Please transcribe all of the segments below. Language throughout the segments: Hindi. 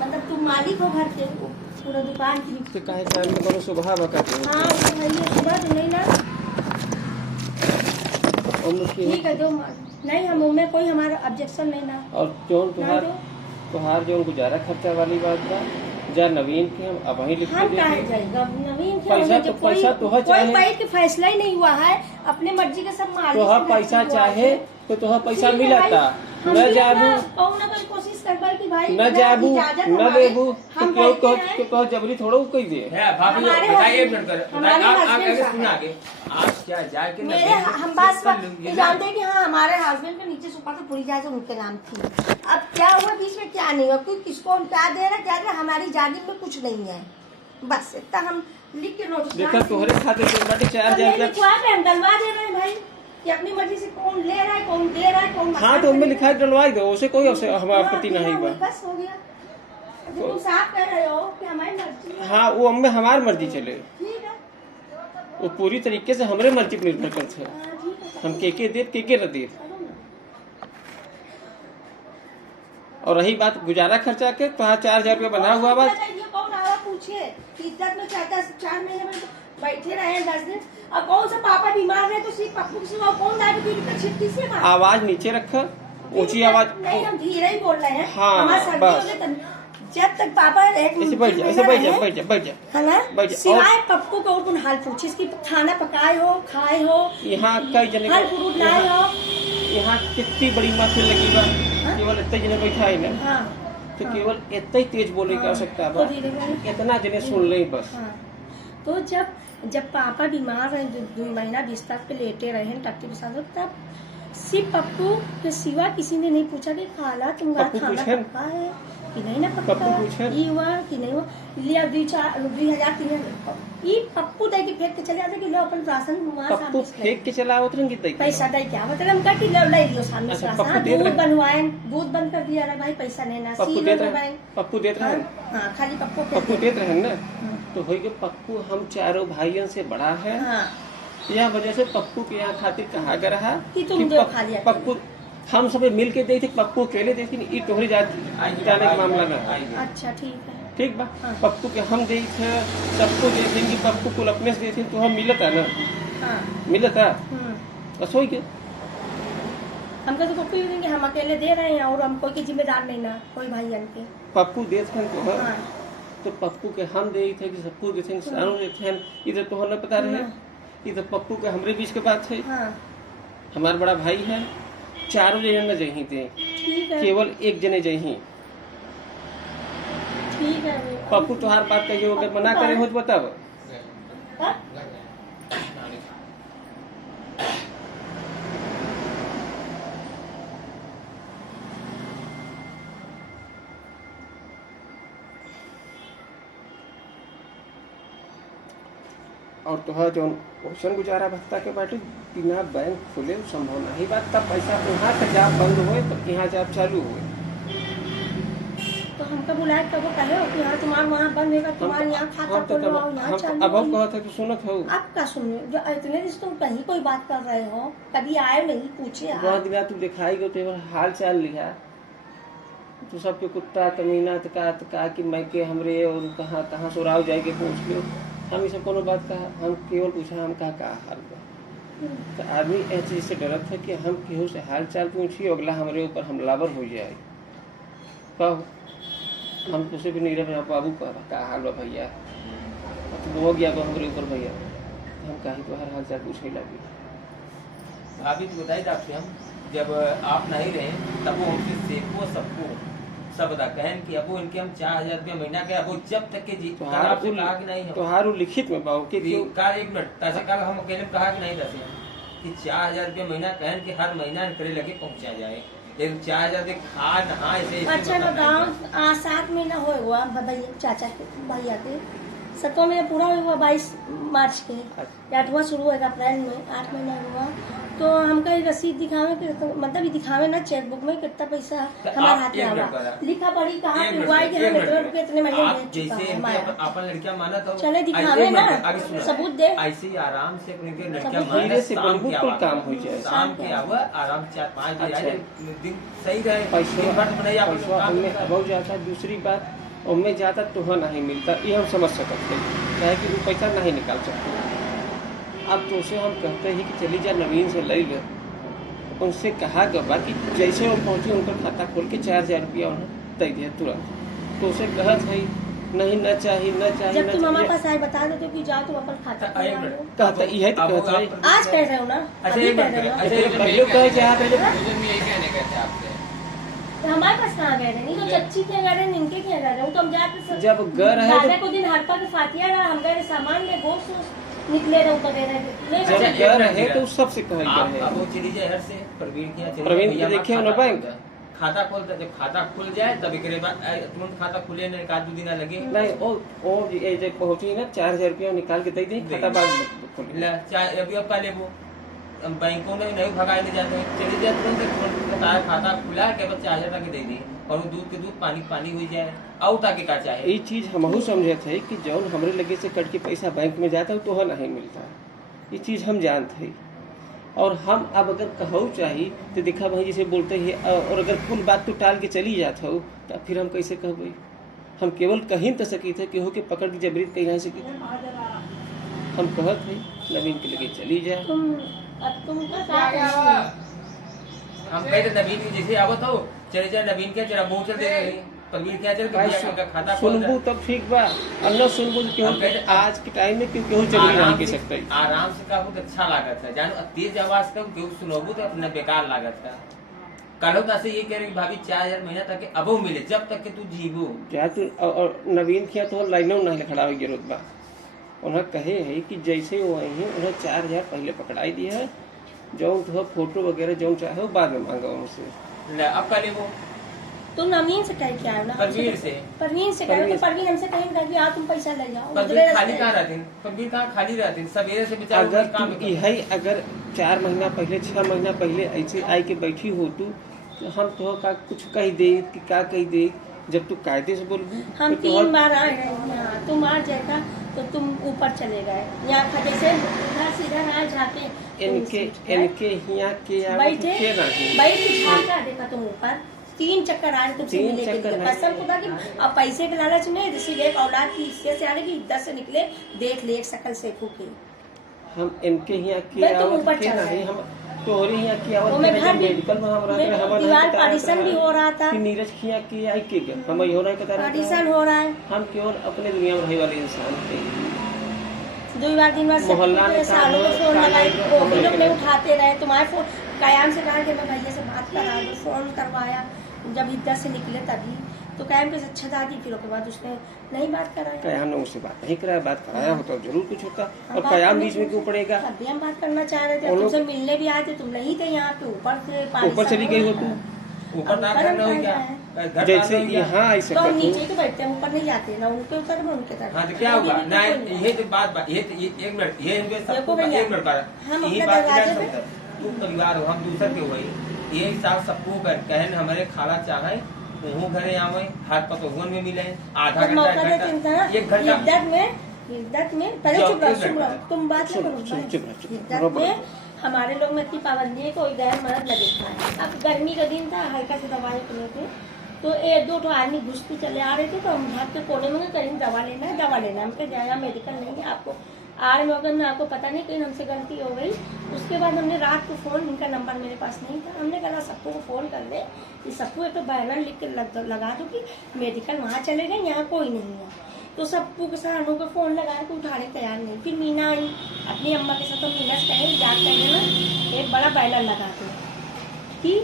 मतलब तुम मालिक हो घर के, पूरा दुकान की। तो काहे टाइम में करो सुबह बकाते हो? हाँ तो भाई सुबह तो नहीं ना, ठीक है दो। नहीं हम में कोई हमारा ऑब्जेक्शन नहीं ना। और जोन तुहार जोन गुजारा खर्चा वाली बात बा, जा नवीन के हम अब वही लिख हम काहे जाएगा नवीन के, पैसा कोई बैठ के फैसला ही नहीं हुआ है, अपने मर्जी के सब मालिक। तोहा पैसा चाहे तो तोहा पैसा मिलता, न जाबू कोशिश कर कि भाई न जाबू न लेबू तो कहो जबरी थोड़ा कोई दे। मेरे हम बात जानते हैं कि हाँ हमारे हस्बैंड के नीचे सुपा के पूरी जाए उनके नाम थी। अब क्या हुआ बीच में, क्या नहीं हुआ, कोई किसको क्या दे रहा क्या दे रहा, हमारी जागीर में कुछ नहीं है, बस इतना हम लिख के नोटिस देखा तोहरे खाते से 4000 हम डलवा दे रहे हैं भाई कि अपनी मर्जी से कौन ले रहा है कौन दे रहा है कौन। हाँ तो उनमें लिखा डलवाई दो, उसे कोई हमारा प्रति नहीं हुआ, बस हो गया। तुम साफ कह रहे हो कि हमारी मर्जी। हाँ वो हमें हमारी मर्जी चले, ठीक है वो पूरी तरीके से हमारे मर्जी पर निर्भर करते हैं, हम के दे के न दे। और रही बात गुजारा खर्चा के, तो 4000 रुपया बना हुआ बात। कौन आवा पूछे इज्जत में 4 महीने में बैठे रहे 10 दिन। अब कौन सा पापा बीमार रहे तो सिर्फ पप्पू से कौन डायबिटीज का छिटकी से आवाज नीचे रखा, ऊंची आवाज नहीं, हम धीरे ही बोल रहे हैं। हाँ बस जब तक पापा ऐसे बैठ जा है ना, सिवाय पप्पू को और हाल पूछे इसकी खाना पकाए हो खाए हो, यहाँ कई जने फल फ्रूट लाए हो, यहाँ कितनी बड़ी महफिल लगी बा, केवल इतने जने बैठा है ना, तो केवल इतना ही तेज बोले की आवश्यकता बा, इतना जने सुन ले बस। तो जब पापा बीमार रहे 2 महीना बिस्तर पे लेटे रहे टट्टी के साथ, तब सिर्फ पप्पू के सिवा किसी ने नहीं पूछा कि खाला तुम्हारा खाना पक्का है कि नहीं ना पक्का, ये हुआ कि नहीं हुआ, लिया 2000-3000 ये पप्पू दे के फेंक के चले जाते कि लो अपन राशन पप्पू फेंक के चला उतरेंगे पैसा दे क्या मतलब हम कहते ले लियो सामने से राशन, दूध बनवाए, दूध बंद कर दिया भाई पैसा नहीं ना, पप्पू देते रहे। हाँ खाली पप्पू देते रहे ना, तो हो गया पप्पू हम चारों भाइयों से बड़ा है, यह वजह से पप्पू के यहाँ खातिर कहा गया रहा कि पप्पू हम सब मिल के देते, पप्पू अकेले देते ये तोहरी जाने का मामला न। अच्छा ठीक बा पप्पू के हम दे थे, सबको दे देंगे, पप्पू को अपने से देते तो हम मिलता ना, मिलता बस हो गया। हमको तो पप्पू देंगे, हम अकेले दे रहे हैं और हम कोई की जिम्मेदार नहीं ना, कोई भाई के पप्पू देते तो पप्पू के हम दे थे कि सबको देते सारों देते, इधर तो हमें पता रहे, इधर पप्पू के हमरे बीच के बात है, हमारा बड़ा भाई है, चारों जने न जही थे, केवल एक जने जही। ठीक है पप्पू तुहार बात कहियो अगर मना करे हो तो बताओ। और तुहार जो ओशन गुजारा भत्ता के बाटे बिना बैंक खुले संभव नहीं बात, तब पैसा वहाँ का जाप बंद हुए तो यहाँ जाप चालू हुए, तो हमको बुलाए तब वो कहे कि हाँ तुम्हारा वहाँ बंद होगा, तुम्हारे यहाँ खाता खोलो यहाँ चालू। अब हम कहते तो सुनत हो, आप क्या सुनिए जो इतने दिन तुम कहीं कोई बात कर रहे हो, कभी आए नहीं पूछे, बहुत दिन तू दिखाई गो तो हाल चाल लिहा, तू सबके कुत्ता कमीना तका कि मैं के हमरे और कहाँ सुराव जाएगी पूछ लो, हम इसे कोनो बात कहा, हम केवल पूछा हम कहा हाल बा, तो आदमी ऐसी चीज से डरत है कि हम केहू से हाल चाल पूछिए अगला हमारे ऊपर हमलावर हो जाए, कहो हम तुझसे भी नहीं रहे बाबू का हाल बा भैया, तो हो गया तो हमारे ऊपर भैया, हम कहीं तो हर हाल चाल पूछने लगे। भाभी तो बताई था आपसे, हम जब आप नहीं रहे तब वो उनकी सेको सबको सब बता कहन कि अब इनके हम 4000 रुपया महीना के अब जब तक के जी आपसे कहा कि नहीं तो हारू लिखित में बाबू के कल 1 मिनट तैसे कल हम अकेले में कहा कि नहीं दसे कि 4000 रुपया महीना कहन कि हर महीना करे लगे पहुंचा जाए, लेकिन 4000 के खा नहा ऐसे। अच्छा बताओ 7 महीना हुआ भैया चाचा के भैया के 7वां महीना पूरा हुआ 22 मार्च के, 8वां शुरू होगा अप्रैल में, 8 महीना हुआ, तो हमका रसीद दिखावे के मतलब दिखावे ना चेकबुक में कितना पैसा हमारे हाथ में आवा, लिखा पड़ी कहाँ पे हुआ है कि हम इतने महीने में जैसे अपन लड़कियां माना तो चले दिखावे ना सबूत दे, ऐसे आराम से लड़कियां बिल्कुल काम हो जाए, शाम के आवा आराम 4-5 दिन सही रहे, पैसा जाता। दूसरी बात और मैं ज़्यादा तुह नहीं मिलता, ये हम समझ सकते हैं, क्या है कि वो पैसा नहीं निकाल सकते। अब तो उसे हम कहते हैं कि चली जा नवीन से ले ले। उनसे कहा गया कि जैसे वो पहुँचे उनका खाता खोल के 4000 रुपया उन्हें दे दिया तुरंत। तो उसे कहा था नहीं, न चाहिए न चाहिए जब न तुम हमारे चाहिए। पास आए बता देते हो कि जाओ तुम अपन खाता अच्छा, एक खुलवा लो। मिनट। कहता यह तो कहता है आज कह रहे हो ना, अच्छा, अभी एक कह मिनट, रहे हो ना। अच्छा, एक मिनट। पहले कहे चाहे पहले यही कहने गए थे आपसे। तो हमारे पास कहाँ गए रहे? नहीं तो चच्ची के गए रहे, इनके क्या गए रहे? वो तो हम जाते जब घर है दादा को दिन हरपा के फातिया रहा, हम गए सामान ले गोश्त वोश्त निकले रहे ऊपर गए रहे। जब अच्छा, घर एक है मिनट। तो सबसे कहे आप है। अब वो चली जाए हर से प्रवीण की यहाँ चली प्रवीण जाए, के भैया देखिए हमारा ना खाता बैंक। खुलता है। खाता खोलता, जब खाता खुल जाए तब एकरे बाद तुरंत खाता खुले नहीं, एक आध दो दिन लगे। नहीं वो ये जब पहुंची ना 4000 रुपया निकाल के दे दी, खाता बाद खोली। ला, चाहे अभी अब का लेबो बैंकों में नहीं भगाए ले जाते हैं, चली जाए तुरंत बताया खाता खुला है, केवल 4000 तक दे दी और वो दूध के दूध पानी पानी हुई जाए और ताकि का चाहे। ये चीज हमहू समझे थे कि जौन हमरे लगे से कट के पैसा बैंक में जाता है तो नहीं मिलता, ये चीज हम जानते हैं। और हम अब अगर कहू चाहिए तो देखा भाई जैसे बोलते हैं, और अगर कुल बात तो टाल के चली जाता हो तो फिर हम कैसे कहबे? हम केवल कहीं तो सकी थे केहू के पकड़ के जबरी कहीं ना सकी थे। हम कहत है नवीन के लगे चली जाए। तुम क्या करोगे? हम कहते नवीन की जैसे आवत हो चले जाए, नवीन के जरा मुँह चल दे प्रवीण क्या चल के खाता खोल सुनबू तब ठीक बा, और न सुनबू तो केहू आज के टाइम में केहू जबरी नहीं के सकता है। आराम से कहूँ तो अच्छा लागत है, जानो तेज आवाज कहूँ केहू सुनोबू तो अपना बेकार लागत है। कल तो ऐसे ये कह रही भाभी 4000 महीना तक अबो मिले जब तक कि तू जीवो। क्या तू और नवीन किया तो लाइनों नहीं खड़ा हो जरूरत बा। उन्हें कहे है कि जैसे वो आई है उन्हें 4000 पहले पकड़ाई दिया है, जो फोटो वगैरह जो चाहे वो बाद में मांगा उनसे। अब का ले वो तुम नवीन से कह के आयो ना, परवीन से कहो तो परवीन हमसे कहेंगे कि तुम पैसा ले जाओ। परवीन खाली कहाँ रहती है? परवीन कहाँ खाली रहती है? सवेरे से बेचारे अगर काम तुम यही अगर 4 महीना पहले 6 महीना पहले ऐसे आई के बैठी हो तो हम तो का कुछ कह दे कि क्या कह दे, जब तू कायदे से बोलबू। हम 3 बार आए हैं यहाँ, तुम आ जाएगा तो तुम ऊपर चले गए यहाँ जैसे इधर से इधर आए जाके इनके यहाँ के बैठे के नहीं बैठ झाँका देखा तुम ऊपर 3 चक्कर आए तुमसे 3 मिले के चक्कर लिए। नहीं। कसम खुदा की अब पैसे के लालच में इसीलिए एक औलाद की हिस्से से आने की इज्जत से निकले, देख ले एक शकल से फूके। हम इनके यहाँ की मैं तो आवत ऊपर के चढ़ नहीं, गई। हम तोहरे यहाँ की वो आवत मैं के घर भी- मेडिकल में हम मैं रहते हैं, दीवार पार्टीशन भी हो रहा था। कि नीरज की यहाँ की आई के गए हम यो नहीं पता रहता पार्टीशन हो रहा है, हम केवल अपने दुनिया में रहने वाले इंसान थे। 2 बार 3 बार मोहल्ला में सालों को काम फोन हो, लगाई, काम वो हो, भी लोग काम नहीं हो। उठाते रहे। तुम्हारे फोन कयाम से कहा कि मैं भैया से बात करा दूँ, फोन करवाया जब इधर से निकले तभी तो कयाम के अच्छा दादी, फिर उसके बाद उसने नहीं बात कराया। कयाम ने उससे बात नहीं कराया, बात कराया होता तो जरूर कुछ होता। हम और बात कयाम करने बीच में क्यों पड़ेगा? तभी हम बात करना चाह रहे थे, वो लोग- तुमसे मिलने भी आए थे, तुम नहीं थे यहाँ पे, ऊपर थे ऊपर चली गई हो तू, ऊपर ना ऊपर करना हो हम क्या? कहाँ घर जैसे डालना हो क्या? यहाँ ऐसे तो हम करते नीचे तो बैठते हैं, ऊपर नहीं जाते ना उनके ऊपर ना उनके तरफ। हाँ तो क्या हुआ? कोई ना नहीं। ये जो बात ये एक मिनट ये देखो सबको भैया, एक मिनट हम यही अपने बात दरवाजे क्या पे- समझता? तू परिवार हो, हम दूसर के हुई ये हिसाब सबको कर कहन हमारे खाला चाहे वो घरे आवे हाथ पतोहन में मिले आधा तो मौका घंटा देते हैं ना, एक घंटा इज्जत में पहले चुप रहो, सुन रहो, तुम बात नहीं करो भाई। चुप रहो। इज्जत में हमारे लोग में इतनी पाबंदी है, कोई गैर मर्द लगे था। अब गर्मी का दिन था, हल्का से दवाई पीने थे तो 1-2 आदमी घुसते चले आ रहे थे, तो हम भाग के कोने में कहीं दवा लेना है, दवा लेना है। हम कह जाया मेडिकल नहीं है आपको आर में अगर मैं आपको पता नहीं कहीं हमसे गलती हो गई। उसके बाद हमने रात को फ़ोन, इनका नंबर मेरे पास नहीं था, हमने कहा सबको को फ़ोन कर दे कि सबको एक तो बैनर लिख के लगा दो कि मेडिकल वहाँ चले गए, यहाँ कोई नहीं है। तो सबको के साथ को फ़ोन लगाया तो उठाने तैयार नहीं। फिर मीना आई अपनी अम्मा के साथ, तो मीना से कहे जाग करने में एक बड़ा बैनर लगा दो कि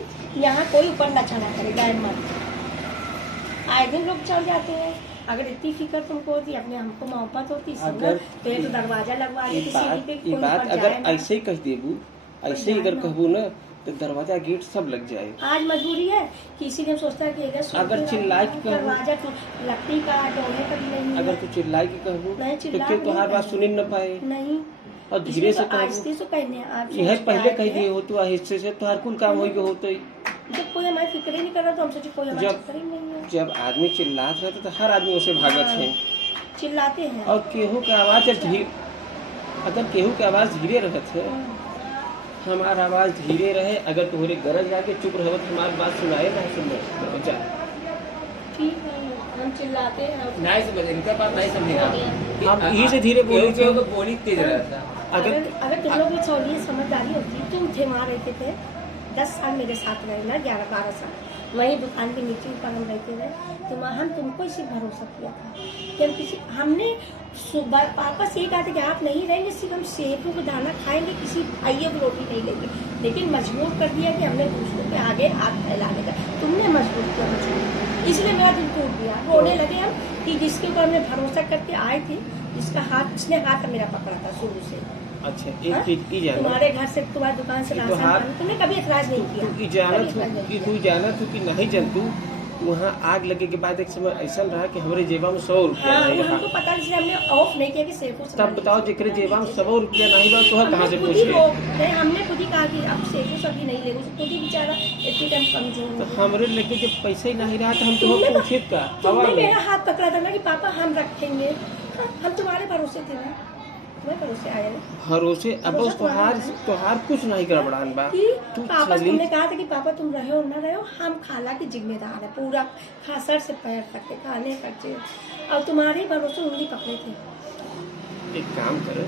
यहाँ कोई ऊपर न चढ़ा करे, गैर मत। आए दिन लोग चल जाते हैं। अगर इतनी फिक्र तुमको होती, अपने हमको मोहब्बत होती, अगर पहले तो दरवाजा लगवा ये देती, सीढ़ी पे बात कोई ऊपर अगर जाए ना। ऐसे ही कह देबू, ऐसे ही अगर कहबू ना तो दरवाजा गेट सब लग जाए। आज मजबूरी है कि इसीलिए हम सोचता है कि अगर चिल्लाए के कहूँ- दरवाजा तो लकड़ी का डोले का भी नहीं है। अगर तू चिल्लाई के कहबू नहीं, तो चिल्ला क्यों तुहार नहीं बात कहूँ। सुनी न पाए, नहीं, और धीरे से कहबू। आहिस्ते से कहने आप यह सोचते पहले आए कह थे। दिए हो तो आहिस्ते से तुहार कुल काम हो गए होते। जब कोई हमारी फिक्र ही नहीं कर रहा तो हम सोचे कोई हमारी जब- फिक्र ही नहीं है। जब आदमी चिल्लात रहता तो हर आदमी उसे भागत है। चिल्लाते हैं। और केहू के आवाज जब अगर केहू के आवाज धीरे रहत है, हमारा आवाज धीरे रहे, अगर तुम्हारे गरज जाके चुप रहो तो हमारी बात सुनाए ना सुन जा। ठीक है। हम चिल्लाते हैं और नहीं समझ इनका बात नहीं समझेगा। हम यही से धीरे बोले थे। तो बोली तेज रहता। अगर तुम लोग में थोड़ी समझदारी होती, तुम थे वहाँ रहते थे 10 साल मेरे साथ रहे ना, 11-12 साल वहीं दुकान के नीचे ऊपर हम रहते थे, तो हम तुमको इसी भरोसा किया था कि हम किसी हमने सुबह पापा से ये कहा था कि आप नहीं रहेंगे, सिर्फ हम सेबों का दाना खाएंगे, किसी भाइयों को रोटी नहीं लेंगे, लेकिन मजबूर कर दिया कि हमने दूसरों के आगे हाथ फैलाने का, तुमने मजबूर किया मुझे, इसलिए मेरा दिल टूट गया। रोने लगे हम कि जिसके ऊपर हमने भरोसा करके आए थे, जिसने हाथ मेरा पकड़ा था शुरू से। अच्छा एक चीज ई जाना, तुम्हारे घर से तुम्हारी दुकान से राशन पानी तुमने कभी एतराज नहीं किया। तू जाना तू कि नहीं जानतू, वहाँ आग लगे के बाद एक समय ऐसा रहा कि हमारे जेबा में 100 रुपया हाँ, नहीं हमको रहा। पता नहीं, हमने ऑफ नहीं किया कि सेफो से तब बताओ जेकरे जेबा में 100 रुपया नहीं बा तो कहाँ से खुद ही पूछे? नहीं, हमने खुद ही कहा कि अब सेफो सभी नहीं लेंगे, खुद ही बेचारा इतनी टाइम कमजोर तो हो गया। हमारे लेके जब पैसे ही नहीं रहा तो हम तुमने तो पूछे का तुमने हवा में। मेरा हाथ पकड़ा था ना कि पापा हम रखेंगे, हाँ, हम तुम्हारे भरोसे थे ना, तुम्हारे भरोसे आए ना भरोसे अब भरोसा तोहार कुछ नहीं गड़बड़ान बा। कि तू पापा चली तुमने कहा था कि पापा तुम रहो ना रहो, हम खाला की जिम्मेदार है पूरा, सर से पैर तक के खाने खर्चे, और तुम्हारे भरोसे उंगली पकड़े थे। एक काम कर,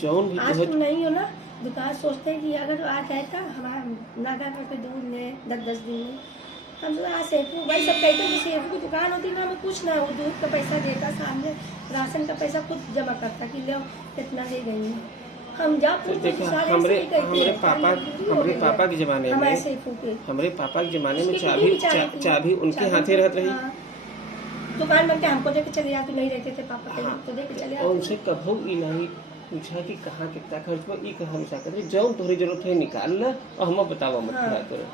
जौन भी आज तुम तुझे नहीं हो ना, दुकान सोचते हैं कि अगर आज गए था हमारा नागा करके दूध में 10-10 दिन में, हम तो आज सेफू भाई सब कहते हैं कि सेफू की दुकान होती ना, हमें कुछ ना, वो दूध का पैसा देता, सामने राशन का पैसा खुद जमा करता कि लो कितना दे गई है, हम जा देखो हमरे पापा के जमाने हमारे में सेफू के हमरे पापा के जमाने में उसकी खुद ही बेचारे की चाबी उनके हाथे रहत रही। हाँ। दुकान बनते हमको देके चले जाते, नहीं रहते थे पापा के, तो देके चले और जाते। उनसे कभू ई नहीं पूछा कि कहाँ कितना खर्च हुआ, ई कहाँ हमेशा कहते जौन तोहरी जरूरत है निकाल ला और हम बतावा मत हाँ। क्या करो।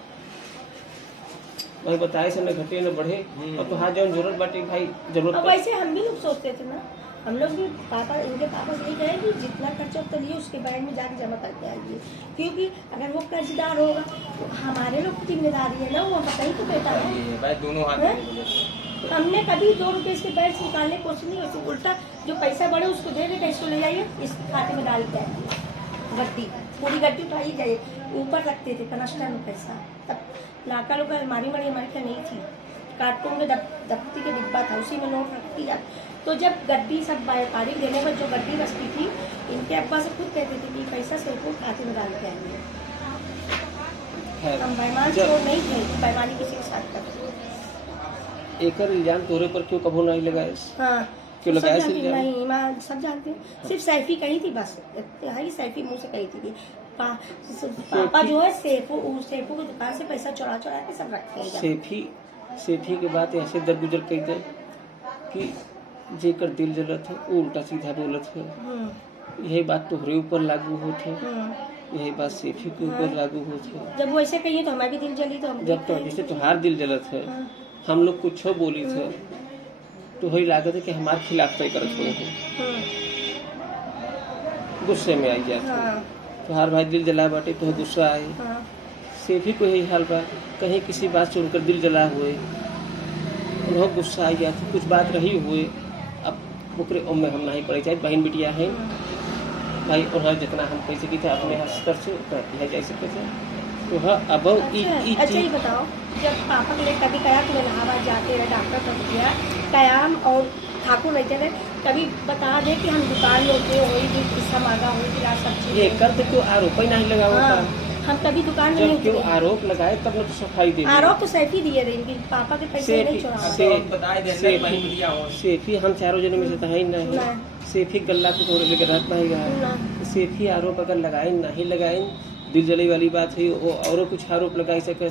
भाई बताए से न घटे न बढ़े, और तुहार जौन जरूरत बाटे भाई जरूरत अब वैसे हम भी लोग सोचते थे ना, हम लोग भी पापा इनके पापा से यही कहे कि जितना खर्चा होता लिए उसके बैंक में जाके जमा करके आइए, क्योंकि अगर वो कर्जदार होगा तो हमारे लोग की जिम्मेदारी है ना, वो बताइए तो बेटा है। भाई दोनों हाथ हैं? में बोले। हमने कभी 2 रुपए इसके बैंक से निकालने की कोशिश नहीं, वैसे उल्टा जो पैसा बढ़े उसको दे देते, इसको ले जाइए इस खाते में डाल के आइए, गड्डी पूरी गड्डी उठाई जाइए, ऊपर रखते थे कनस्टर में पैसा, तब लाका लोग अलमारी वाली हमारे क्या नहीं थी, कार्टून में दफ्ती के डिब्बा था, उसी में नोट रखती जाए। तो जब गड्डी सब व्यापारी देने पर जो गड्डी बचती थी, इनके अब्बा से खुद कहते थे कि पैसा से को खाते में डाल के आएंगे। है। हम बेईमान चोर नहीं थे कि बेईमानी किसी के साथ करते। एकर इल्जाम तोरे पर क्यों कभू नहीं लगाए? हाँ क्यों सब लगाए जानती, इल्जाम? नहीं मैं सब जानती हूँ, सिर्फ सैफी कही थी बस, हाई सैफी मुँह से कही थी कि पापा जो है सेफू की दुकान से पैसा चुरा के सब रखते हैं। सेफी के बात ऐसे दरगुजर कही दे कि जेकर दिल जलत है वो उल्टा सीधा बोलत है। यही बात तोहरे ऊपर लागू होत है, यही बात सेफी के ऊपर लागू होत है। जब वो ऐसे कहिए तो हमारी भी दिल जली, तो हम जब तो जैसे तुहार दिल जलत है, हम लोग कुछ बोली थे तो वही लागत है कि हमारे खिलाफ तय करत हो, गुस्से में आई जाते। तुहार भाई दिल जला बाटे तो गुस्सा आए, सेफी को यही हाल बा, कहीं किसी बात से उनकर दिल जला हुए बहुत गुस्सा आ गया, कुछ बात रही हुए, अब ओकरे में हम नहीं पड़े, चाहे बहन बिटिया हैं भाई, और जितना हम पैसे की थे अपने स्तर से उतना किया जा सकते थे। तो हाँ अब अच्छा ही बताओ, जब पापा के लिए कभी कया तुम इलाहाबाद जाते रहे, डॉक्टर तक गया कयाम और ठाकुर रहते रहे, कभी बता दे कि हम दुकान में होते वही भी किस्सा मांगा हुई कि आज सब ये कर तो क्यों आरोप ही नहीं लगा होता? हम कभी दुकान में नहीं जब क्यों उतरे। आरोप लगाए तब न तो सफाई दे आरोप तो सैफी दिए रहेंगे, पापा के पैसे नहीं चुरा। सेफी हम चारों जने में से तो है ही नहीं, सेफी गल्ला को तोड़े लेकर रख पाएगा। सेफी आरोप अगर लगाए नहीं लगाए, दिल जली वाली बात है, वो और कुछ आरोप लगाई सके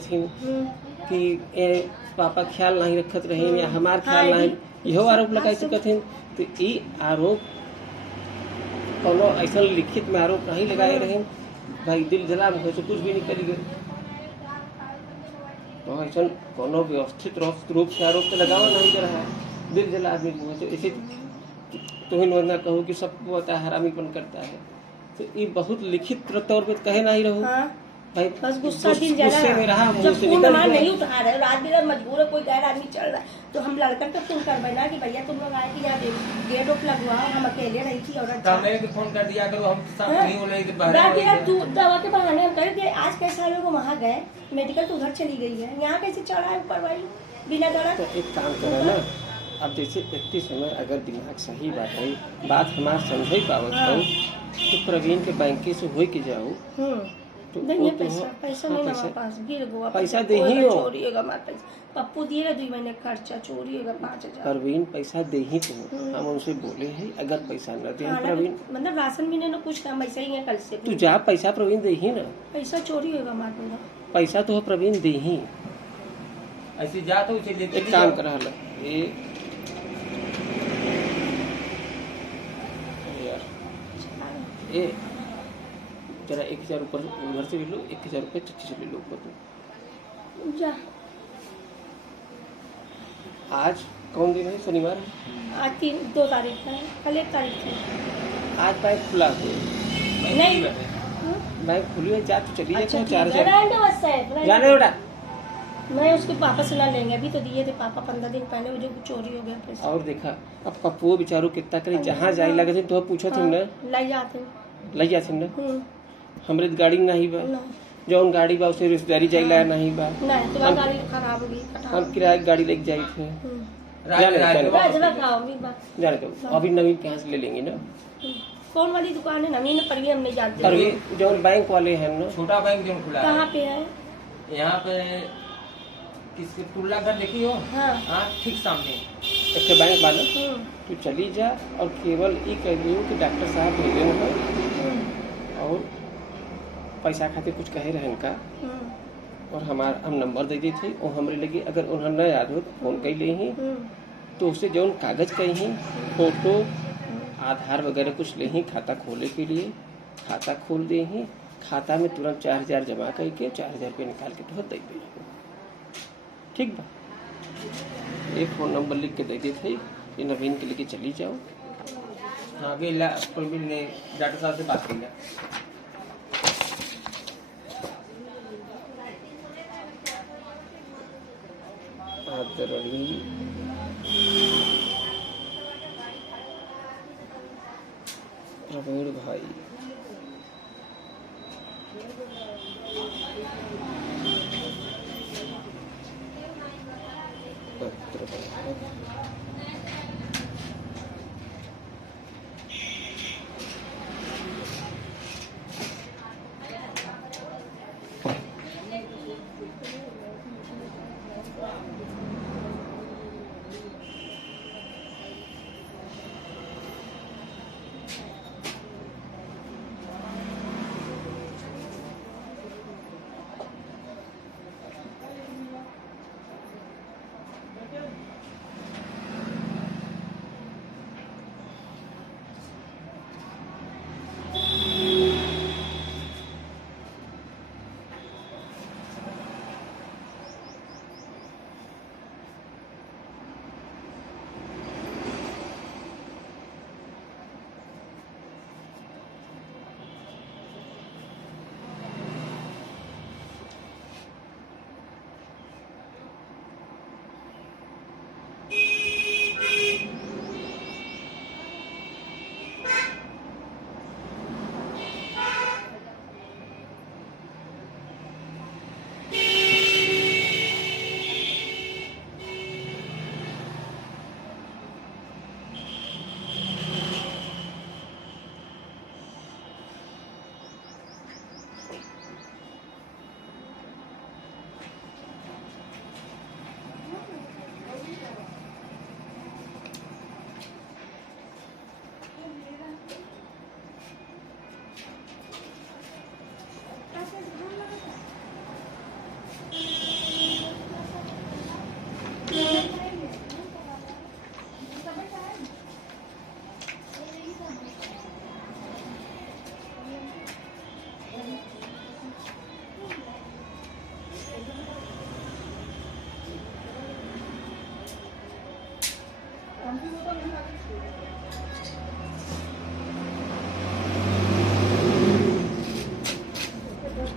कि ए, पापा ख्याल नहीं रखत रहे या हमार ख्याल नहीं, इहो आरोप लगाई सकत हैं। तो ये आरोप कोनो ऐसा लिखित में आरोप नहीं लगाए रहे भाई, दिल जला में से कुछ भी निकल गए, तो ऐसा कोनो व्यवस्थित रूप से आरोप तो लगावा नहीं कर रहा है, दिल जला आदमी को तो इसे तुम्हें ना कहो कि सबको होता है हरामीपन करता है, तो ये बहुत लिखित तौर पे कहे नहीं रहो भाई, बस गुस्सा दिल जला में रहा, जब फोन हमारा नहीं उठा रहे, रात दिन मजबूर है, कोई गैर आदमी चल रहा है, तो हम लड़कर तो फोन कर बैठा कि भैया तुम लोग आए कि यहाँ गेट उठ लगवाओ, हम अकेले रही थी और फोन कर दिया करो, हम सब नहीं बोले कि बाहर दवा के बहाने हम कर दिए। आज कैसे लोग वहाँ गए, मेडिकल तो उधर चली गई है, यहाँ कैसे चढ़ा है ऊपर भाई, बिना दौड़ा तो एक काम करो ना, अब जैसे इतने समय अगर दिमाग सही बात है, बात हमार समझ पावत हो, तो प्रवीण के बैंक से हो के जाओ तो नहीं वो पैसा पैसा नहीं ना पैसा हमारे पास गिर गया पैसा दे ही हो। चोरी होगा हमारे पैसा पप्पू दिए 2 महीने खर्चा चोरी होगा 5,000 प्रवीण पैसा दे ही तो हम उनसे बोले हैं अगर पैसा न दे प्रवीण मतलब राशन भी नहीं ना कुछ काम ऐसा ही है कल से तू जा पैसा प्रवीण दे ही ना, पैसा चोरी होगा हमारे पूरा पैसा तो प्रवीण दे ही। ऐसे जा तो उसे लेते एक काम करा ला ये यार ये जरा 1,000 ऊपर उधर से ले लो, 1,000 रुपये चच्ची से ले लो ऊपर तो। जा आज कौन दिन है? शनिवार है। आज 2 तारीख है, कल 1 तारीख थी। आज बैंक खुला है? नहीं बैंक खुली है, जा तो चलिए अच्छा 4,000 जाने बेटा। मैं उसके पापा से ना लेंगे, अभी तो दिए थे पापा 15 दिन पहले, वो जो चोरी हो गया पैसा। और देखा अब पप्पू बेचारू कितना करे, जहाँ जाए लगे थे तो पूछो तुम ना ले जाते ना हमरे गाड़ी नहीं बा, जौन गाड़ी बा उसे रिश्तेदारी जाइला नहीं बा, नहीं तो गाड़ी खराब हो गई, हम किराए की गाड़ी लेके जाए थे। जाने दो अभी नवीन के यहाँ से ले लेंगे ना। कौन वाली दुकान है? नवीन परवीन हम नहीं जानते। परवीन जौन बैंक वाले हैं ना, छोटा बैंक जो खुला है कहाँ पे है? यहाँ पे किसके टुल्ला घर देखी हो? हाँ ठीक सामने एक बैंक वाला तू चली जा और केवल ये कह दियो कि डॉक्टर साहब भेजे ना और पैसा खातिर कुछ कहे रहन का, और हम नंबर दे दी थी और हमारे लगे अगर उन्हें न याद हो तो फोन कर ले ही तो उससे जौन कागज कही फोटो आधार वगैरह कुछ ले ही खाता खोले के लिए, खाता खोल दे ही, खाता में तुरंत 4,000 जमा करके 4,000 रुपये निकाल के तो दे दे। ठीक बा, एक फ़ोन नंबर लिख के दे दी थी, ये नवीन के लेके चली जाओ। हाँ अभी प्रवीण ने डॉक्टर साहब से बात की है। प्रवीण भाई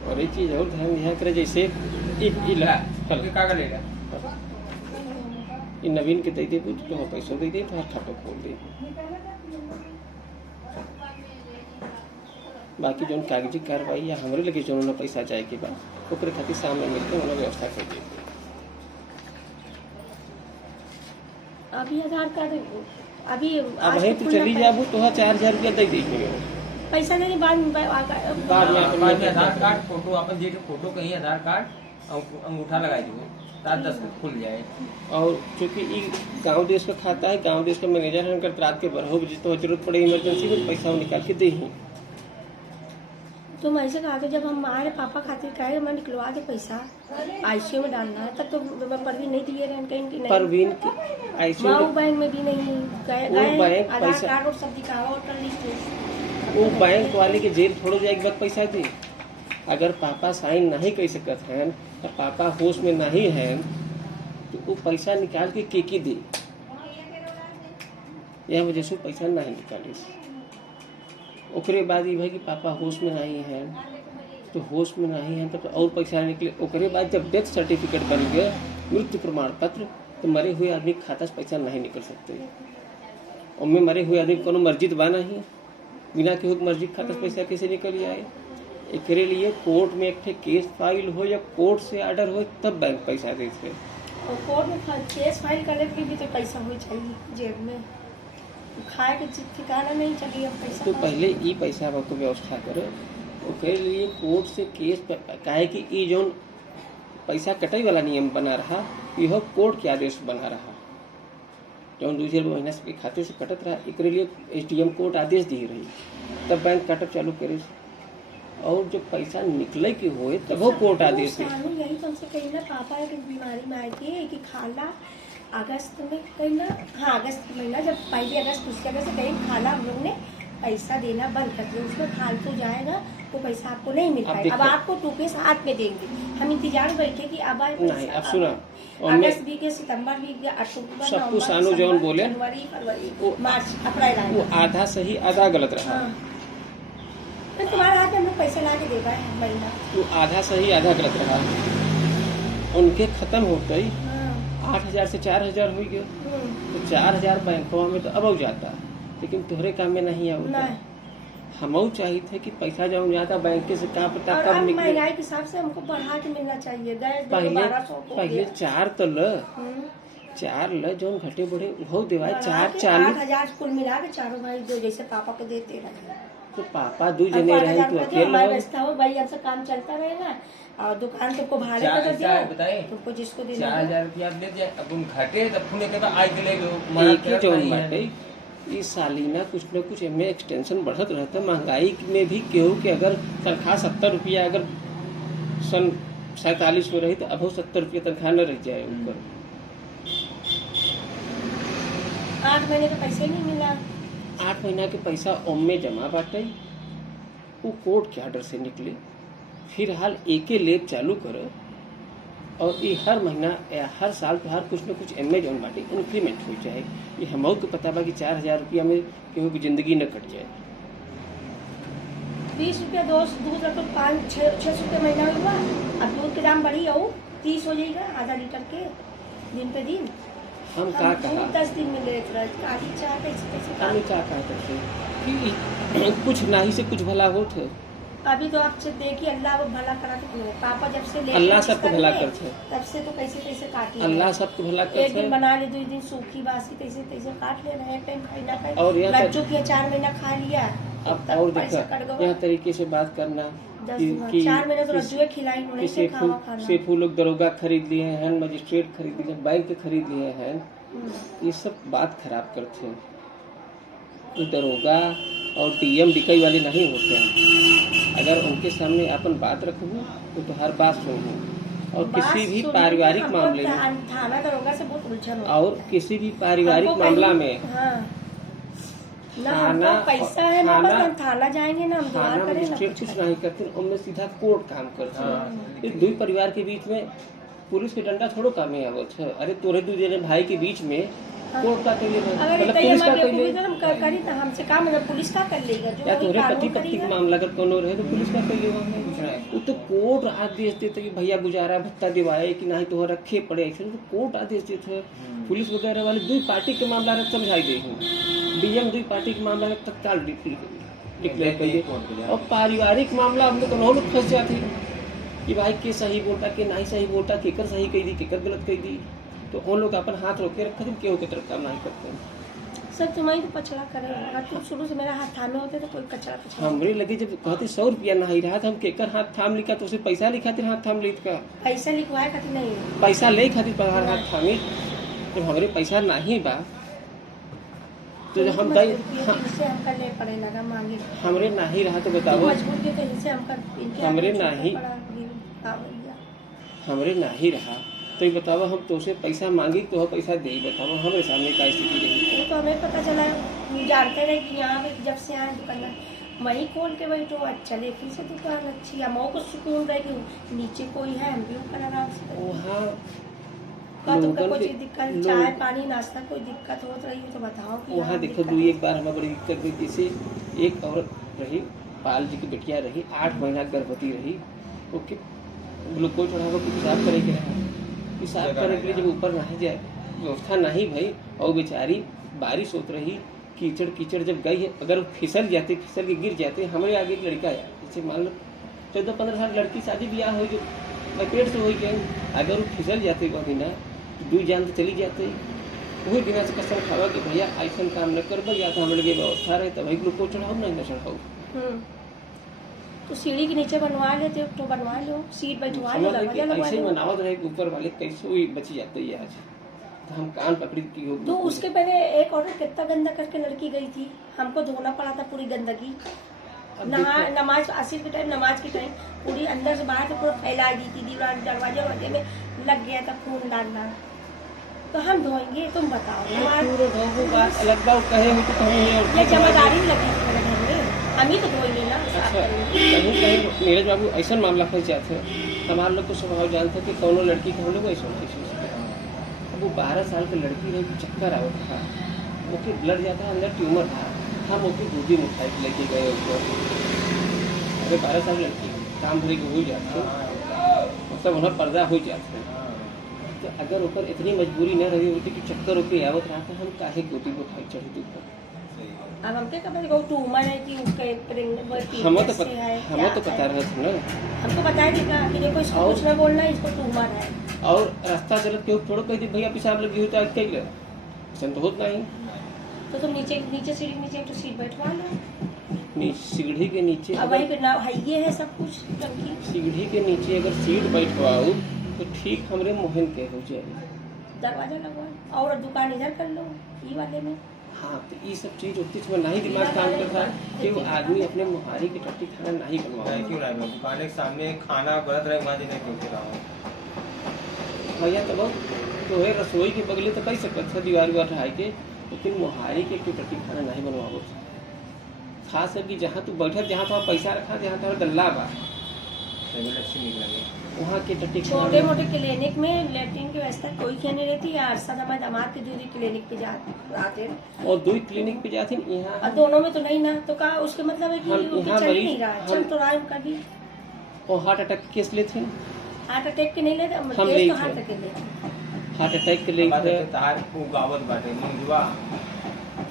और एक चीज और ध्यान दिया करे, जैसे कागज ले ला इन नवीन के दे दे कुछ तो पैसा दे दे तो खाता खोल दे, बाकी जो कागजी कार्रवाई या हमारे लगे जो पैसा जाए के बाद ओकरे खातिर सामने मिलकर उन्होंने व्यवस्था कर दी। अभी आधार कार्ड अभी अब आज वहीं तो तू खुलना चली पड़े- जाबू तो 4,000 रुपया दे दीजिए। पैसा नहीं बाद में बाद में अपन बाद में आधार कार्ड फोटो अपन जे के फोटो कहीं आधार कार्ड और अंगूठा लगाई दो 7-10 को खुल जाए। और चूंकि ई गांव देश का खाता है, गांव देश का मैनेजर है, उनका रात के 12 बजे तो जरूरत पड़े इमरजेंसी में पैसा वो निकाल के दे ही। तो मैं ऐसे कहा था जब हम आए पापा खातिर कहे मैं निकलवा दे पैसा आईसीयू में डालना है, तब तो परवीन नहीं दिए रहे कहीं की नहीं परवीन की आईसीयू माँ बैंक में भी नहीं गए वो गए बैंक आधार पैसा- कार्ड और सब दिखावा और कर ली थी। वो बैंक वाले के जेल थोड़ो जाए के बाद पैसा दी। अगर पापा साइन नहीं कर सकत हैं तो पापा होश में नहीं हैं तो वो पैसा निकाल के दी। यह वजह से पैसा नहीं निकाली। ओकरे बाद ये भाई कि पापा होश में नहीं हैं तो होश में नहीं हैं तब तो और पैसा निकले। ओकरे बाद जब डेथ सर्टिफिकेट बन गया, मृत्यु प्रमाण पत्र, तो मरे हुए आदमी के खाता से पैसा नहीं निकल सकते। उनमें मरे हुए आदमी को मर्जी तो बा नहीं, बिना केहू के मर्जी के खाता से पैसा कैसे निकल आए। एकरे लिए कोर्ट में एक ठे केस फाइल हो या कोर्ट से ऑर्डर हो तब बैंक पैसा देते। और कोर्ट में केस फाइल करने के भी तो पैसा हो चाहिए जेब में, खाए के ठिकाना नहीं चाहिए अब पैसा। तो पहले ई पैसा को व्यवस्था करो। ओकरे लिए कोर्ट से केस काहे कि ई जौन पैसा कटाई वाला नियम बना रहा यह कोर्ट के आदेश बना रहा। जौन 2,000 महीना के खाते से कटत रहा एकरे लिए SDM कोर्ट आदेश दी रही तब बैंक कटअप चालू करे। और जब पैसा निकले के होए तब वो कोर्ट आदेश दे। यही तुमसे कही ना पापा एक बीमारी में आई थी कि खाला अगस्त में कही ना, हाँ अगस्त महीना जब पहली अगस्त दूसरी अगस्त कहीं खाला हम लोग ने पैसा देना बंद कर दिया। उसमें फालतू जाएगा वो पैसा आपको नहीं मिल पाएगा। अब आपको टूके हाथ में देंगे, हम इंतजार बैठे कि अब आए नहीं। अब सुना अगस्त भी गया, सितंबर भी गया, अक्टूबर, सब नवंबर, कुछ सानो दिसंबर, जौन बोले जनवरी, फरवरी, वो- मार्च, अप्रैल वो आएगा। आधा सही आधा गलत रहा। हाँ। तो तुम्हारे हाथ में हम लोग पैसे ला के दे पाए महीना। वो आधा सही आधा गलत रहा। उनके खत्म होते ही हाँ। 8,000 से 4,000 हो गया तो 4,000 बैंकों में तो अब जाता, लेकिन तोहरे काम में नहीं आवता। नहीं। हम चाहिए थे कि पैसा जाऊँ जाता बैंक से कहाँ पता और कब अब निकले। महंगाई के हिसाब से हमको बढ़ा के मिलना चाहिए। गैस देखो पहले 1200 हो पहले गया। 4 तो ल हम्म। 4 ल जो घटे बढ़े वो देवाए बढ़ा 4,40। के 8,000 कुल मिला के चारों भाई दो जैसे पापा को देते रहे। तो पापा 2 जने रहे तो अकेले हमारे रहो। रास्ता हो भाई, हमसे काम चलता रहेगा और दुकान तुमको भाड़े चार पे हजार दो, बताए? तुमको जिसको देना 4,000 रुपया दे दिया। अब उन घटे तब पुणे के आज के एक ही जौन बाटे ई सालीना कुछ न कुछ एमे एक्सटेंशन बढ़त रहता। महंगाई में भी केहू के अगर तनख्वाह 70 रुपया अगर सन 47 में रही तो अब 70 रुपया तनख्वाह न रह जाए ऊपर। 8 महीने का पैसे नहीं मिला। 8 महीना के पैसा ओम में जमा बाटे, वो कोर्ट के ऑर्डर से निकले। फिलहाल एके लेब चालू करो और ये हर महीना या हर साल तो हर कुछ न कुछ एमे जौन बाटे इंक्रीमेंट हो जाए। ये हमको को पता बा कि 4,000 रुपया में केहू की जिंदगी न कट जाए। 20 रुपया दूध रखो 5-6 रुपये महीना हुआ। अब दूध के दाम बढ़ी हो 30 हो जाएगा आधा लीटर के दिन पे दिन। हम का दूध कहा 10 दिन में ले काली चाह कैसे हमें क्या कहते थे कि कुछ नाही से कुछ भला होत है। अभी तो आपसे देखिए अल्लाह वो भला करा तो पापा जब से ले अल्लाह सबको भला करते। तब से तो कैसे काटी अल्लाह सबको भला एक दिन करते। बना ले 2 दिन सूखी बासी कैसे काट ले रहे हैं। टाइम खाई ना खाई और यहाँ बच्चों के 4 महीना खा लिया अब तब और पैसा कट देखा गया। यह तरीके से बात करना 4 महीने तो रज्जुए खिलाई कि उन्हें से खावा खाना। सेफू लोग दरोगा खरीद लिए हैं, मजिस्ट्रेट खरीद लिए, बैंक खरीद लिए हैं। ये सब बात खराब करते हैं। ये दरोगा और DM डिकई वाले नहीं होते हैं। अगर उनके सामने अपन बात रखूँ तो हर बात सुनूँ और किसी भी पारिवारिक मामले में थाना दरोगा से बहुत उलझन होता और किसी भी पारिवारिक हमको मामला कहीं- में हाँ। ना थाना हमको पैसा है ना बस हम थाना जाएंगे ना हम दुआ थाना करें ना मजिस्ट्रेट कुछ नहीं करते, उनमें सीधा कोर्ट काम करते हैं। ये 2 परिवार के बीच में पुलिस के डंडा थोड़ो काम में आवत है। अरे तोरे 2 जने भाई के बीच में कोर्ट का कैले अगर मतलब कहीं पुलिस का हमारे कैले बेवकूफ़ी तो हम करी तो हमसे काम मतलब पुलिस का कर लेगा जो या वही तोरे कानून पति पत्नी करेगा। के मामला अगर कोनो रहे तो पुलिस का कैले है। वो तो कोर्ट आदेश देते कि भैया गुजारा भत्ता दिवाए कि नहीं तो रखे पड़े ऐसे तो कोर्ट आदेश देते। पुलिस वगैरह वाले 2 पार्टी के मामला रख समझाई दे DM 2 पार्टी के मामला में तत्काल डिक्लेयर करिए। और पारिवारिक मामला हम लोग लोग फंस जाते कि भाई के सही बोलता के नहीं सही बोलता केकर सही कही दी केकर गलत कही दी। तो उन लोग अपन हाथ रोके रखते थे, केहू के तरफ काम नहीं करते। सब तुम्हारी तो पछड़ा करे, अगर तुम शुरू से मेरा हाथ थामे होते तो कोई कचरा पछड़ा। हमरे लगे जब कहते 100 रुपया नहीं रहा था, हम केकर हाथ थाम लिखा तो उसे पैसा लिखा तिर हाथ थाम लीत का पैसा लिखवाए खातिर नहीं है। पैसा ले खातिर पहाड़ हाथ थामी, जब हमरे पैसा नहीं बा तो जब हम गए इनसे हमका ले पड़े लगा मांगे, हमरे नहीं रहा तो बताओ, मजबूर के कहीं से हमका इनके हमरे आगे नहीं। पड़ा, भैया। हमरे नहीं रहा तो ये बताओ, हम तो उसे पैसा मांगी तो पैसा दे ही, बताओ हमारे सामने क्या स्थिति रही। वो तो हमें पता चला, जानते रहे कि यहाँ पे जब से आए दुकानदार वहीं खोल के बैठो, अच्छा चले फिर से दुकान अच्छी, हम को सुकून रहे कि नीचे कोई है, हम भी ऊपर आराम से वहाँ का तुमको लोगन कोई के- चीज दिक्कत, लोग- चाय पानी नाश्ता कोई दिक्कत हो रही हो तो बताओ कि वहाँ हाँ, देखो दिक्कत दू है। एक बार हमें बड़ी दिक्कत हुई। जैसे एक औरत रही, पाल जी की बेटिया रही, 8 महीना गर्भवती रही, ओके ग्लूकोज चढ़ावा के पेशाब करे के रहा, पेशाब करे के लिए जब ऊपर नहीं जाए व्यवस्था नहीं भाई, और बेचारी बारिश होत रही, कीचड़ कीचड़ जब गई है, अगर फिसल जाते, फिसल के गिर जाते, हमारे आगे एक लड़का आया, जैसे मान लो 14-15 साल लड़की शादी ब्याह हो जो मैं पेट से हो गए, अगर वो फिसल जाते वह बिना दू जान तो चली जाते, वही बिना से कसम खावा कि भैया ऐसा काम न कर, या तो हम लगे व्यवस्था रहे तभी ग्लूकोज चढ़ाओ, नहीं न चढ़ाओ। तो सीढ़ी के नीचे बनवा लेते तो बनवा लो, सीट बैठवा लो, समझ दरवाजा कि लगवा ऐसे ही लो। मनावत रहे कि ऊपर वाले कैसे हुई बच जाते ही आज, तो हम कान पकड़ी की हो। तो उसके पहले एक औरत कितना गंदा करके लड़की गई थी, हमको धोना पड़ा था पूरी गंदगी, नमाज आसिर के टाइम, नमाज के टाइम पूरी अंदर से बाहर से पूरा फैला दी थी, दीवार दरवाजे में लग गया था खून डालना, तो हम धोएंगे, तुम बताओ बात अलग बात कहे हो तो कहीं जमादारी लगी थी मेरे घर में, हम ही तो धोएंगे ना। अच्छा कहीं कहीं नीरज बाबू ऐसा मामला फंस जाते हैं, हमारे लोग को स्वभाव जानते कि कौनो लड़की का हम लोग ऐसा नहीं सोचते। अब वो 12 साल की लड़की रही, चक्कर आवत था, ओके ब्लड जाता अंदर ट्यूमर था, हम ओके दूधी मिठाई के लेके गए ऊपर, अरे 12 साल लड़की काम भरे हो जाते, मतलब उन्हें पर्दा हो जाते, तो अगर ऊपर इतनी मजबूरी न रही होती कि चक्कर होके आवत रहा था, हम काहे गोदी मिठाई चढ़ी ऊपर। अब हमके कब देखो ट्यूमर है कि उसके हमें तो पता रहा था ना, हमको बताया देगा कि देखो इसको कुछ ना बोलना, इसको ट्यूमर है। और रास्ता चलत के थोड़ा कह दी भैया पेशाब लगी हो तो आज कही ऐसा तो होता नहीं, तो तुम नीचे नीचे सीढ़ी नीचे तो सीट बैठवा लो, सीढ़ी के नीचे अब वही पे ना ये है सब कुछ टंकी, सीढ़ी के नीचे अगर सीट बैठवाओ तो ठीक हमरे मोहन के हो जाए, दरवाजा लगवाओ और दुकान इधर कर लो ये वाले में। हाँ तो ये सब चीज होती है, नहीं दिमाग काम करता कि वो आदमी अपने मुहारी की टट्टी खाना नहीं बनवाए, क्यों ना दुकान के सामने खाना गलत रहे वहाँ देने क्यों चला भैया तब तो है रसोई के बगले तो कही सकत था दीवार वार ढाई के, लेकिन मुहारी के क्यों टट्टी खाना नहीं बनवाओ, खास करके जहाँ तू बैठा, जहाँ तुम्हारा पैसा रखा, जहाँ तुम्हारा गल्ला बा, वहाँ के टट्टी छोटे मोटे क्लिनिक में लेटरिन की व्यवस्था कोई क्या नहीं रहती, अरसा हमारे दामाद के दूरी क्लिनिक पे जाते हैं और 2 क्लिनिक पे जाती यहाँ, और दोनों में तो नहीं ना, तो कहा उसके मतलब है कि हम उनके यहाँ चल ही मरीज- नहीं रहा, हम- चल तो रहा है उनका भी। और हार्ट अटैक के केस लेते हैं, हार्ट अटैक के नहीं लेते, हम केस लेते तो हैं। हार्ट अटैक के लेते। हार्ट अटैक के लिए तार गावत बाटे मंगवा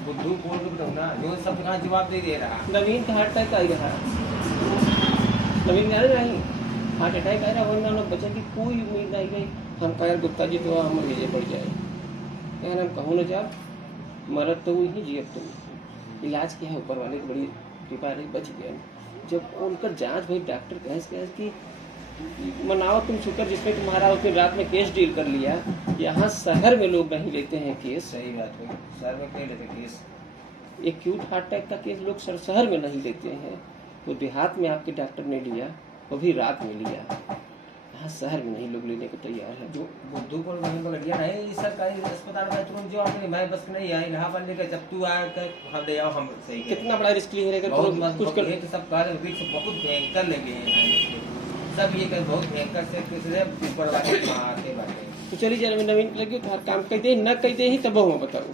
बुद्धू बोल के बताऊँ ना, जो सब कहाँ जवाब दे दे रहा। नवीन का हार्ट अटैक आई रहा, नवीन का नहीं हार्ट अटैक आ रहा, वरना लोग बच्चे की कोई उम्मीद नहीं गई, हम कह गुप्ता जी तो हम भेजे पड़ जाए, कहना हम कहूँ न जा मरद तो वही जियत तो वही, इलाज किया है ऊपर वाले की बड़ी कृपा रही, बच गया। जब उनका जांच भाई डॉक्टर कहे कि मनाओ तुम शुक्र जिसमें तुम्हारा उसने रात में केस डील कर लिया, यहाँ शहर में लोग नहीं लेते हैं केस, सही बात है, शहर में कहीं लेते केस, एक्यूट हार्ट अटैक का केस लोग शहर में नहीं लेते हैं, वो देहात में आपके डॉक्टर ने लिया, वो भी रात में लिया, यहाँ शहर में नहीं लोग लेने को तैयार है। जो बुद्धू को नहीं पकड़ लिया नहीं, सरकारी अस्पताल में तुरंत जो आपने मैं बस नहीं आई इलाहाबाद लेकर, जब तू आया कर हम ले आओ, हम सही कितना बड़ा रिस्क लिए रहेगा बहुत तो कुछ कर, तो सब कार्य बहुत भयंकर लगे हैं सब, ये कर बहुत भयंकर से किसी ऊपर वाले मारते बाटे। तो चलिए जरा नवीन लगे तो हर काम कहते न कहते ही तब बताओ।